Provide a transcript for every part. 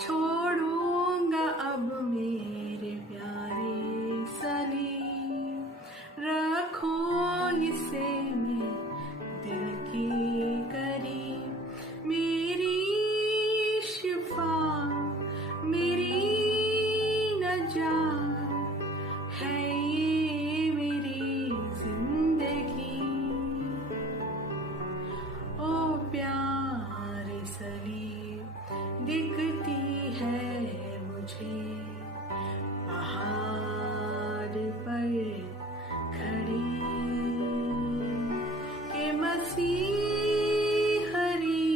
छोड़ूंगा अब मेरे प्यारे सलीम, रखूं इसे मैं दिल की करीब। मेरी शिफा, मेरी नजात है ये मेरी जिंदगी। ओ प्यारे सलीम, दिखती है मुझे पहाड़ पर खड़ी के मसीह हरी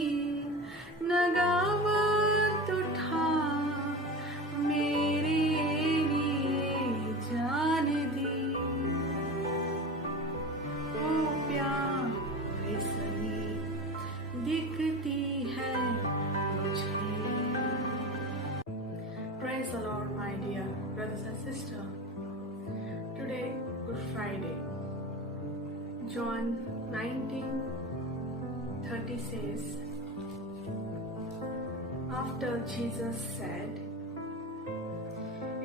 नगावत उठा मेरे लिए जान दी। ओ प्यारे सलीम, दिखती है मुझे। Praise the Lord, my dear brothers and sisters. Today, Good Friday. John 19:30 says, after Jesus said,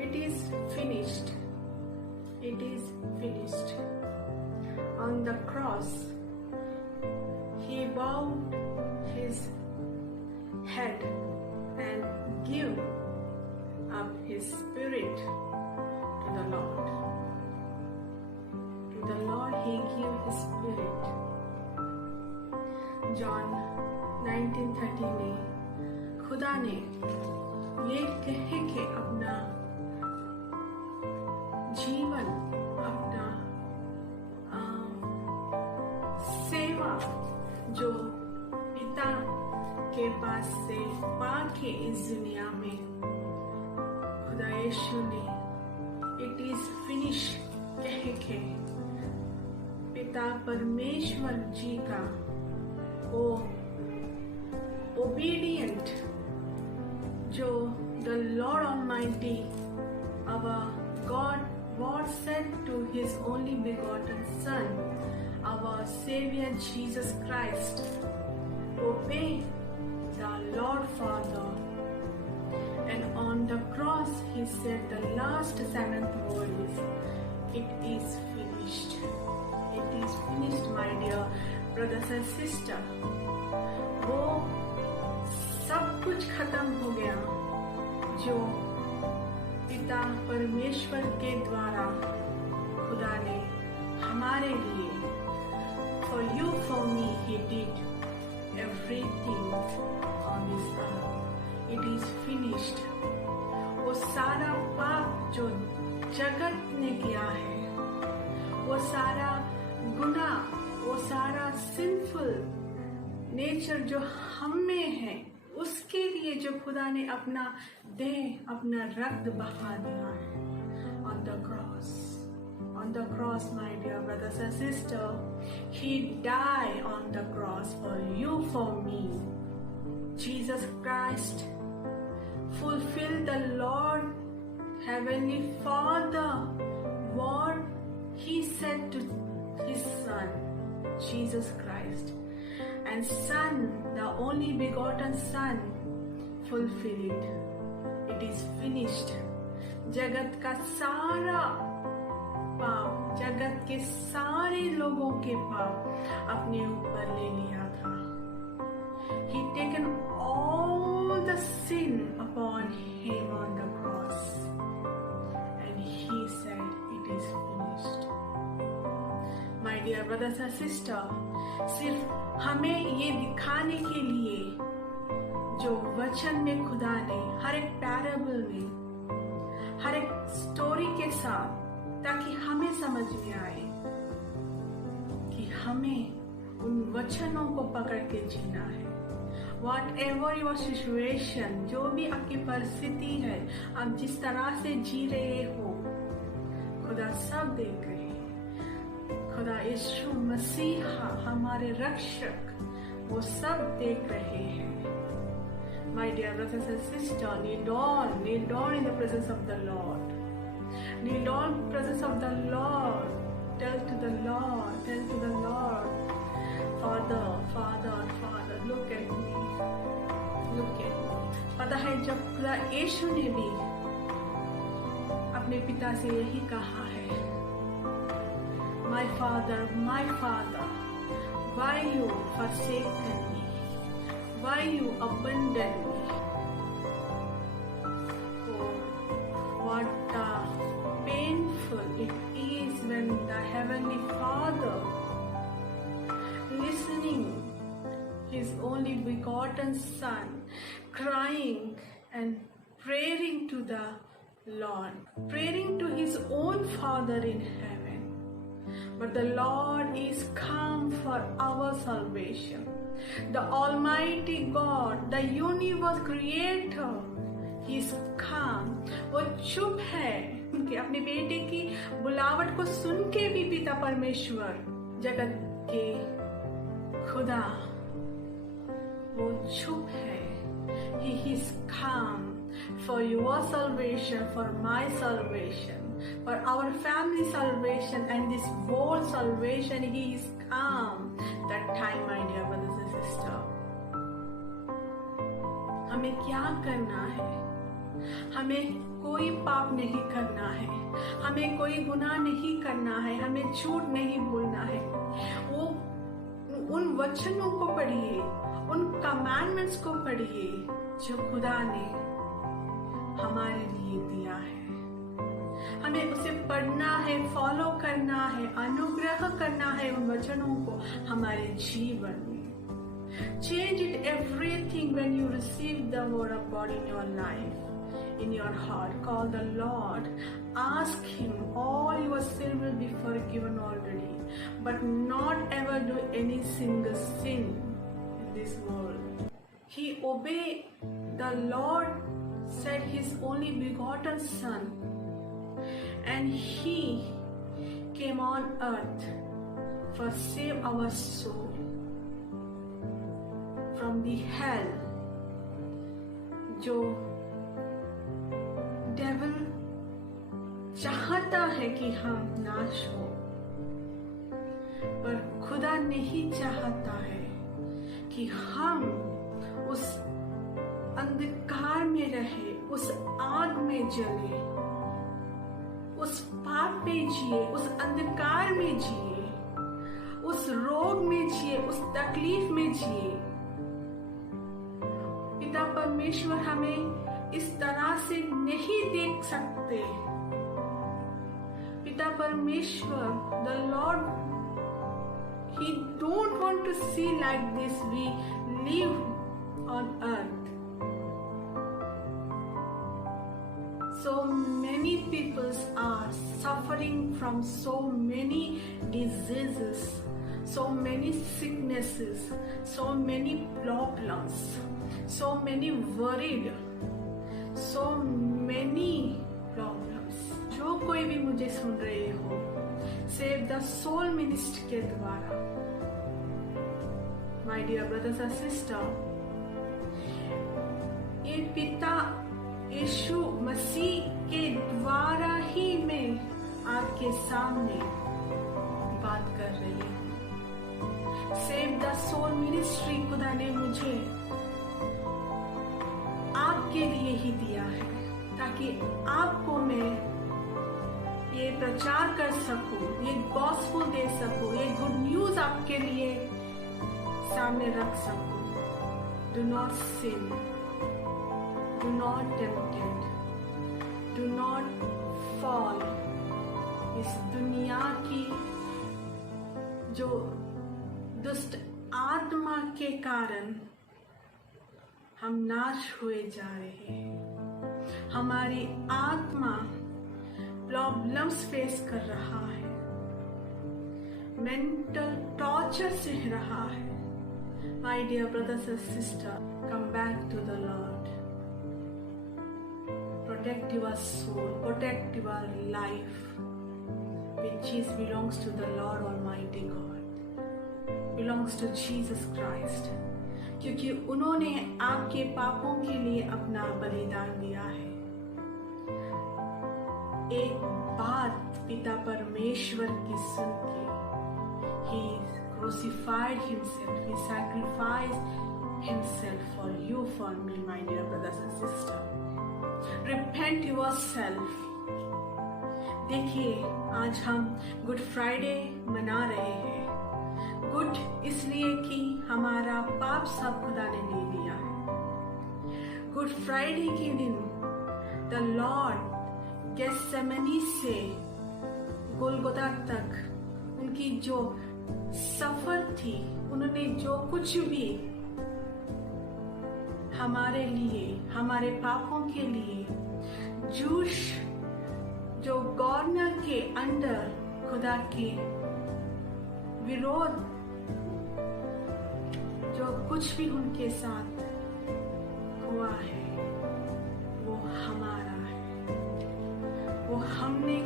"It is finished, it is finished," on the cross, he bowed his head and gave up his spirit to the Lord. To the Lord he gave his spirit. John 19:30 में खुदा ने ये कह के अपना जीवन, अपना सेवा जो पिता के पास से पाके इस दुनिया में खुदा यीशु ने इट इज फिनिश कह के पिता परमेश्वर जी का वो ओबीडियंट जो the Lord Almighty our God what said to his only begotten son, our Savior Jesus Christ, obey the Lord Father. And on the cross he said the last seventh word is, it is finished. It is finished, my dear brothers and sisters. वो सब कुछ खत्म हो गया जो पिता परमेश्वर के द्वारा खुदा ने हमारे लिए, for you, for me, he did everything on this earth. It is finished. वो सारा पाप जो जगत ने किया है, वो सारा गुनाह, वो सारा सिंफुल नेचर जो हम में है, उसके लिए जो खुदा ने अपना देह, अपना रक्त बहा दिया है on the cross. On the cross, my dear brothers and sisters, he died on the cross for you, for me. Jesus Christ fulfilled the Lord Heavenly Father what he said to his son, Jesus Christ. And Son, the only begotten Son, fulfill it. It is finished. जगत का सारा पाप, जगत के सारे लोगों के पाप अपने ऊपर ले लिया था. He taken all the sin upon him on the cross. And he said, it is finished. My dear brothers and sisters, सिर्फ हमें ये दिखाने के लिए जो वचन में खुदा ने हर एक पैराबल में, हर एक स्टोरी के साथ, ताकि हमें समझ में आए कि हमें उन वचनों को पकड़ के जीना है. Whatever your situation, जो भी आपकी परिस्थिति है, आप जिस तरह से जी रहे हो, खुदा सब देख रहे हैं. खुदा यीशु मसीहा हमारे रक्षक, वो सब देख रहे हैं. My dear brothers and sisters, kneel down in the presence of the Lord. Kneel down in the presence of the Lord. Tell to the Lord, Father, Father, Father, look at me. पता है जब खुदा यीशु ने भी अपने पिता से यही कहा है, my father, why you forsaken me, why you abandoned me. Oh, what painful it is when the heavenly Father listening his only begotten Son crying and praying to the Lord, praying to his own Father in heaven. But the Lord is come for our salvation. The Almighty God, the universe creator, he is come. वो चुप है कि अपने बेटे की बुलावट को सुन के भी पिता परमेश्वर जगत के खुदा वो चुप है. He is come for your salvation, for my salvation, for our family salvation and this world salvation. He is come that time, my dear brothers and sisters. हमें क्या करना है? हमें कोई पाप नहीं करना है, हमें कोई गुनाह नहीं करना है, हमें झूठ नहीं बोलना है. वो उन वचनों को पढ़िए, उन कमांडमेंट्स को पढ़िए जो खुदा ने हमारे लिए दिया है. हमें उसे पढ़ना है, फॉलो करना है, अनुग्रह करना है उन वचनों को हमारे जीवन में. Change it everything when you receive the word of God in your life, in your heart. Call the Lord, ask him, all your sin will be forgiven already, but not ever do any single sin in this world. He obeyed the Lord, said his only begotten Son, and he came on earth for save our soul from the hell जो devil चाहता है कि हम नाश हो, पर खुदा नहीं चाहता है कि हम उस अंधकार में रहे, उस आग में जले, उस पाप में जिए, उस अंधकार में जिए, उस रोग में जिए, उस तकलीफ में जिए. पिता परमेश्वर हमें इस तरह से नहीं देख सकते. पिता परमेश्वर, the Lord, he don't want to see like this we live on earth. So many people are suffering from so many diseases, so many sicknesses, so many problems, so many worried, so many problems. जो कोई भी मुझे सुन रहे हो, save the soul ministry के द्वारा, my dear brothers and sister, ये पिता यीशु मसीह के द्वारा ही मैं आपके सामने बात कर रही हूँ. सेव द सोल मिनिस्ट्री खुदा ने मुझे आपके लिए ही दिया है, ताकि आपको मैं ये प्रचार कर सकूं, ये गॉस्पेल दे सकूं, ये गुड न्यूज आपके लिए सामने रख सकूं. Do not sin, do not tempted, do not fall. इस दुनिया की जो दुष्ट आत्मा के कारण हम नाश हुए जा रहे हैं. हमारी आत्मा प्रॉब्लम्स फेस कर रहा है, मेंटल टॉर्चर सह रहा है. My dear brothers and sister, come back to the Lord. Protect your soul, protect your life, which belongs to the Lord Almighty God, belongs to Jesus Christ. क्योंकि उन्होंने आपके पापों के लिए अपना बलिदान दिया है. एक बात पिता परमेश्वर की सुन के, He crucified himself, He sacrificed himself for you, for me, my dear brothers and sisters. Repent yourself. देखिए, आज हम गुड फ्राइडे मना रहे हैं। गुड इसलिए कि हमारा पाप सब खुदा ने ले लिया है। गुड फ्राइडे के दिन द लॉर्ड गेत्सेमनी से गोलगोथा तक उनकी जो सफर थी, उन्होंने जो कुछ भी हमारे लिए, हमारे पापों के लिए, जूश जो गवर्नर के अंडर खुदा के विरोध जो कुछ भी उनके साथ हुआ है वो हमारा है, वो हमने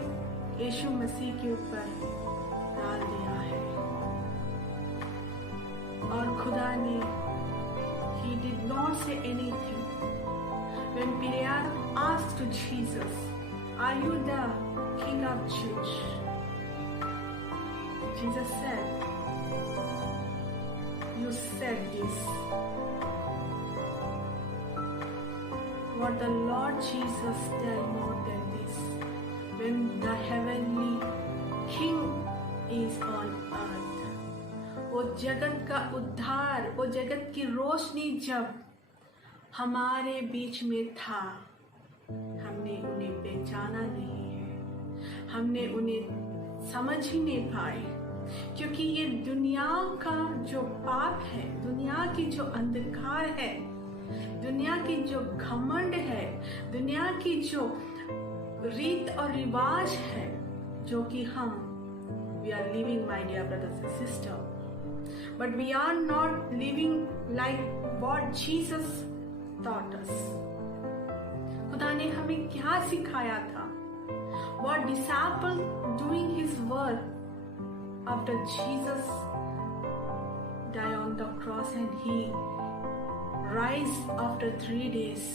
यीशु मसीह के ऊपर डाल दिया है। और खुदा ने He did not say anything. When Pilate asked to Jesus, "Are you the King of Jews?" Jesus said, "You said this." What the Lord Jesus tell more than this? When the heavenly King is on earth, वो जगत का उद्धार, वो जगत की रोशनी जब हमारे बीच में था, हमने उन्हें पहचाना नहीं है, हमने उन्हें समझ ही नहीं पाए, क्योंकि ये दुनिया का जो पाप है, दुनिया की जो अंधकार है, दुनिया की जो घमंड है, दुनिया की जो रीत और रिवाज है, जो कि हम we are living, my dear brothers and sisters. But we are not living like what Jesus taught us. खुदा ने हमें क्या सिखाया था? What disciple doing his work after Jesus died on the cross and he rise after 3 days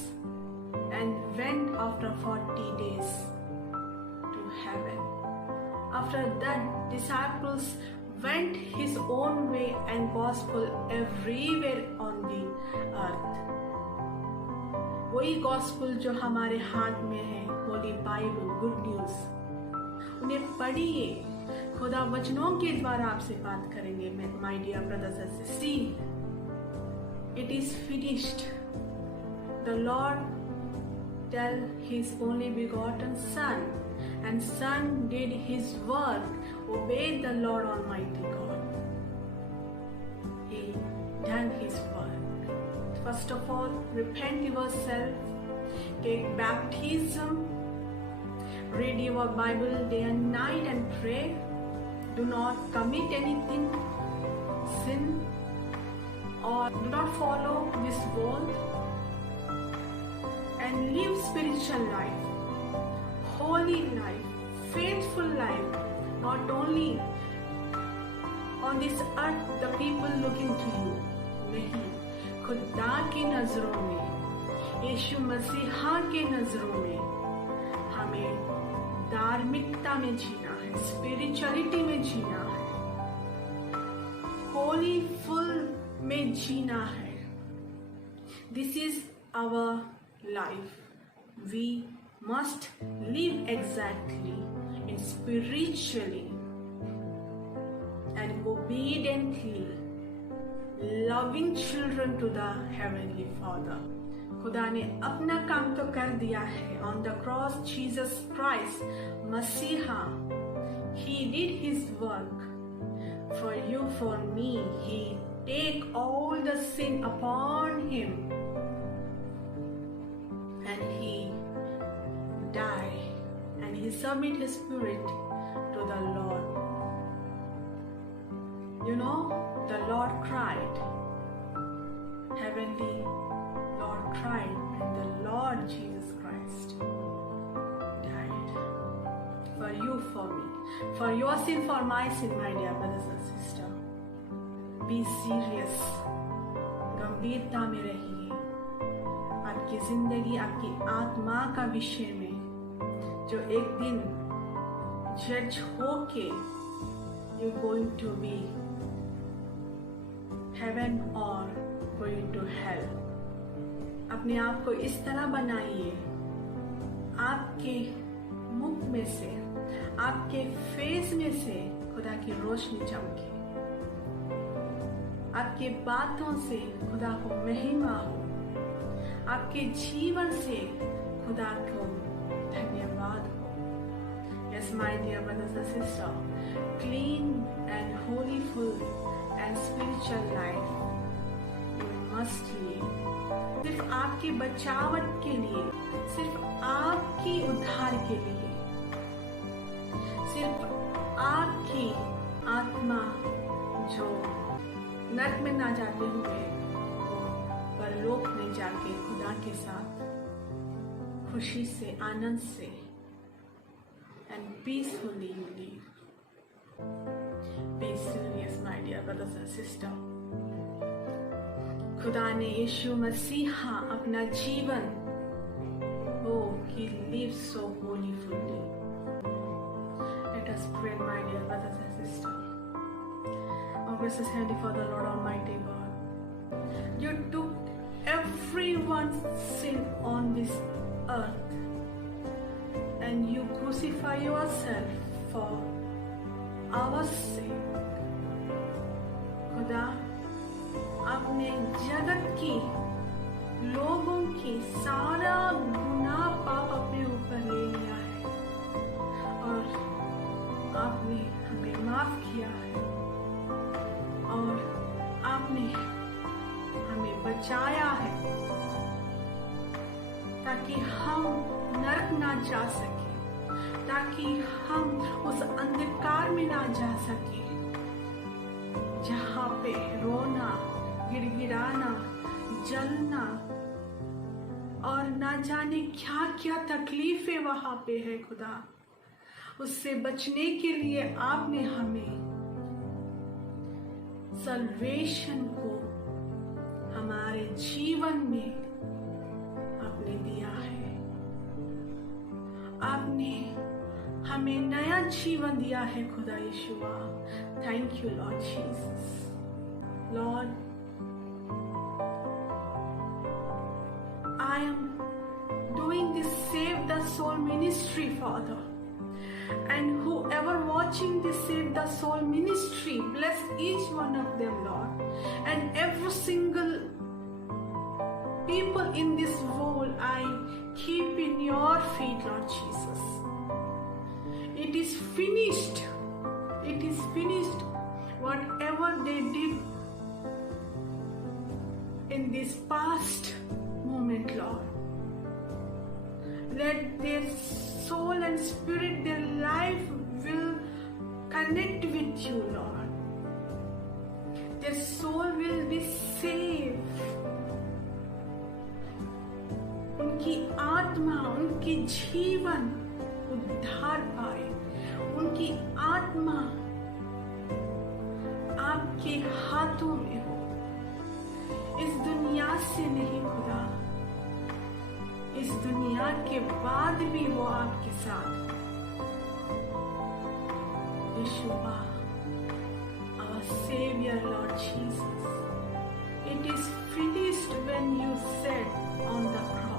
and went after 40 days to heaven. After that, disciples went his own way and gospel everywhere on the earth. वही gospel जो हमारे हाथ में है, Holi Bible, good news, उन्हें पढ़िए। खुदा वचनों के द्वारा आपसे बात करेंगे, my dear brothers and sisters. See, it is finished. The Lord tell his only begotten Son, and Son did his work, obeyed the Lord Almighty God. He done his work. First of all, repent yourself, take baptism, read your Bible day and night and pray. Do not commit anything, sin, or do not follow this world, and live spiritual life, holy life, faithful life. Not only on this earth the people looking to you, नहीं, खुदा की नजरों में, यीशु मसीहा के नजरों में हमें धार्मिकता में जीना है, स्पिरिचुअलिटी में जीना है, होली फुल में जीना है। This is our life. We must live exactly and spiritually and obediently, loving children to the Heavenly Father. खुदा ने अपना काम तो कर दिया है। On the cross, Jesus Christ, मसीहा, He did His work for you, for me. He take all the sin upon Him and He died and He submit His spirit to the Lord. You know, the Lord cried. Heavenly Lord cried, and the Lord Jesus Christ died for you, for me, for your sin, for my sin, my dear brothers and sisters. Be serious. गंभीरता में रहिए। आपकी जिंदगी, आपकी आत्मा का विषय में, जो एक दिन जज होके you're going to be heaven or going to hell. अपने आप को इस तरह बनाइए, आपके मुख में से, आपके फेस में से खुदा की रोशनी चमके, आपके बातों से खुदा को महिमा हो, आपके जीवन से खुदा को धन्यवाद हो. Yes, my dear brothers and sisters, clean and holyful and spiritual life you must live. सिर्फ आपकी बचावट के लिए, सिर्फ आपकी उद्धार के लिए, सिर्फ आपकी आत्मा जो नरक में ना जाते हुए परलोक में जाके खुदा के साथ खुशी से, आनंद से and peacefully you live. Peacefully, yes, my dear brothers and sisters. खुदा ने यीशु मसीहा अपना जीवन, he lives so holyfully. Let us pray, my dear brothers and sisters. Our gracious Heavenly Father, Lord Almighty God, you took everyone's sin on this earth and you crucify yourself for our sake. खुदा, आपने जगत की, लोगों की सारा गुनाह पाप अपने ऊपर ले लिया है और आपने हमें माफ किया है और आपने हमें बचाया है ताकि हम नरक ना जा सके, ताकि हम उस अंधकार में ना जा सके जहाँ पे रोना, गिड़गिड़ाना, जलना और ना जाने क्या क्या तकलीफें वहां पे है. खुदा, उससे बचने के लिए आपने हमें सल्वेशन को हमारे जीवन में आपने दिया है. आपने हमें नया जीवन दिया है खुदा Yeshua. Thank you Lord Jesus. Lord, I am doing this Save the Soul ministry, Father. And whoever watching this Save the Soul ministry, bless each one of them, Lord. And every single people in this world, I keep in your feet, Lord Jesus. It is finished. It is finished. Whatever they did in this past moment, Lord, let their soul and spirit, their life will connect with you, Lord. Their soul will be saved. उनकी आत्मा, उनकी जीवन उद्धार पाए. उनकी आत्मा आपके हाथों में हो, इस दुनिया से नहीं खुदा, इस दुनिया के बाद भी वो आपके साथ. यीशुआ, our Savior, Lord Jesus, it is finished when you said on the cross.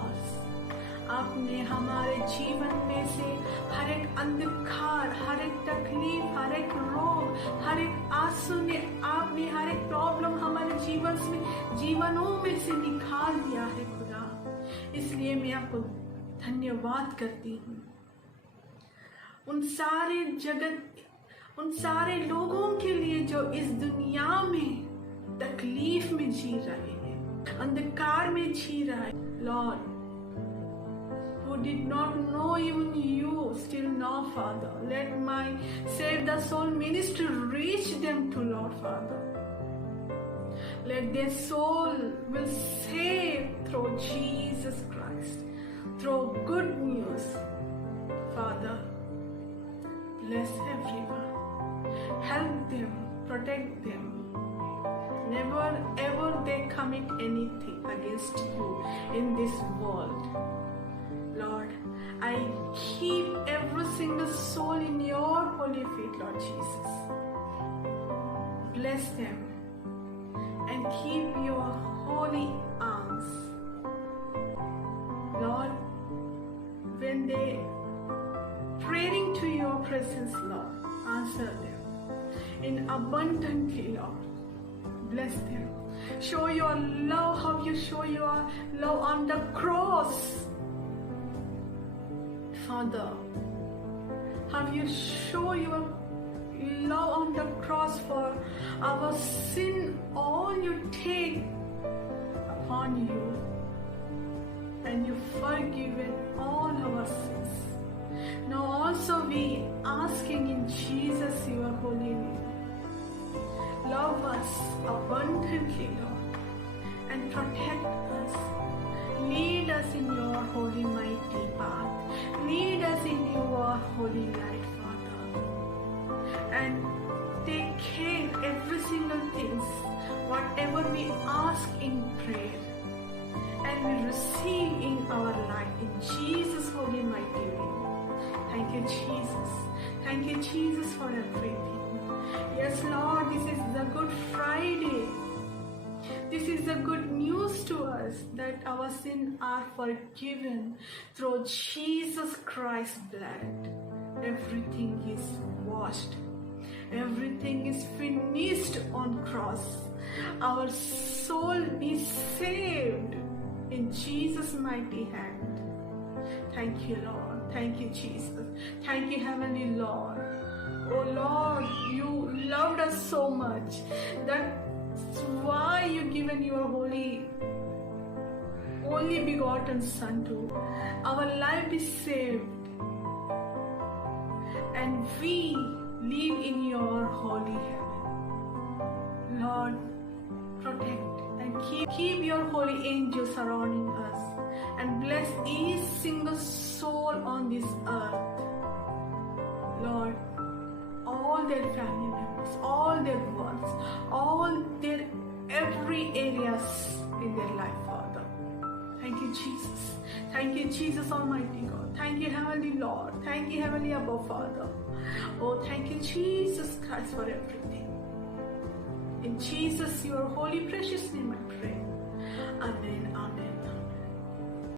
आपने हमारे जीवन में से हर एक अंधकार, हर एक तकलीफ, हर एक रोग, हर एक आंसू ने आपने हर एक प्रॉब्लम हमारे जीवनों में से निकाल दिया है खुदा. इसलिए मैं आपको धन्यवाद करती हूँ. उन सारे लोगों के लिए जो इस दुनिया में तकलीफ में जी रहे हैं, अंधकार में जी रहे हैं. Lord, who did not know even you still now, Father, let my Save the Soul ministry reach them to, Lord Father. Let their soul will save through Jesus Christ, through good news. Father, bless everyone. Help them, protect them. Never ever they commit anything against you in this world. Lord, I keep every single soul in your holy feet, Lord Jesus. Bless them and keep your when they praying to your presence, Lord, answer them in abundantly, Lord. Bless them. Show your love, how you show your love on the cross, Father. How you show your love on the cross for our sin, all you take upon you, and you forgiven all our sins. Now also we asking in Jesus your holy name, love us abundantly, Lord, and protect us. Lead us in your holy mighty path. Lead us in your holy light, Father. And take care every single things, whatever we ask in prayer, and we receive in our life in Jesus' holy mighty name. Thank you, Jesus. Thank you, Jesus, for everything. Yes, Lord, this is the Good Friday. This is the good news to us that our sins are forgiven through Jesus Christ's blood. Everything is washed. Everything is finished on cross. Our soul is saved in Jesus' mighty hand. Thank you, Lord. Thank you, Jesus. Thank you, Heavenly Lord. Oh Lord, you loved us so much. That's why you given your only begotten Son to our life is saved, and we live in your holy heaven. Lord, protect and keep your holy angels surrounding us, and bless each single soul on this earth. Lord, all their family members, all their works, all their every areas in their life, Father. Thank you, Jesus. Thank you, Jesus, Almighty God. Thank you, Heavenly Lord. Thank you, Heavenly Abba, Father. Oh, thank you, Jesus Christ, for everything. In Jesus, your holy, precious name, I pray. Amen, amen.